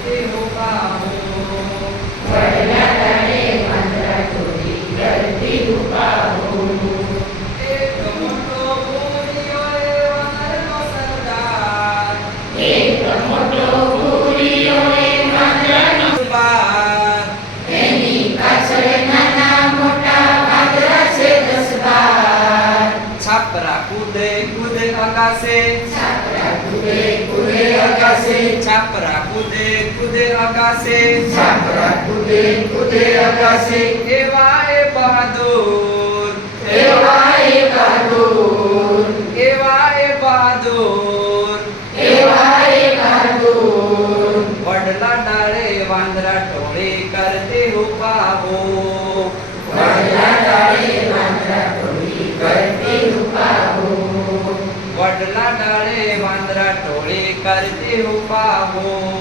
करते हो पाहो. वडला ताळे वांद्रा टोळी करती उपाहो. एक मोठो बोलियो रे वानरनो सरदार. एक मोठो बोलियो रे वांद्रानो बार. एनी पाछळ नाना मोठा वांद्रा છે 10-12. छापरा कूदे कूदे आकाशे. છાપરા કૂદે કૂદે આકાશે. छापरा कूदे कूदे आकाशे. છાપરા કૂદે કૂદે આકાશે. एवा ए बहादुर. એવા એ બહાદુર. एवा ए बहादुर. એવા એ બહાદુર. वडला डाळे वांद्रा टोळे करते हो पाहो. વડલા તાળે વાંદરા ટોળી કરતી ઉપાવો. वडला डाळे वांद्रा टोळे करते हो पाहो.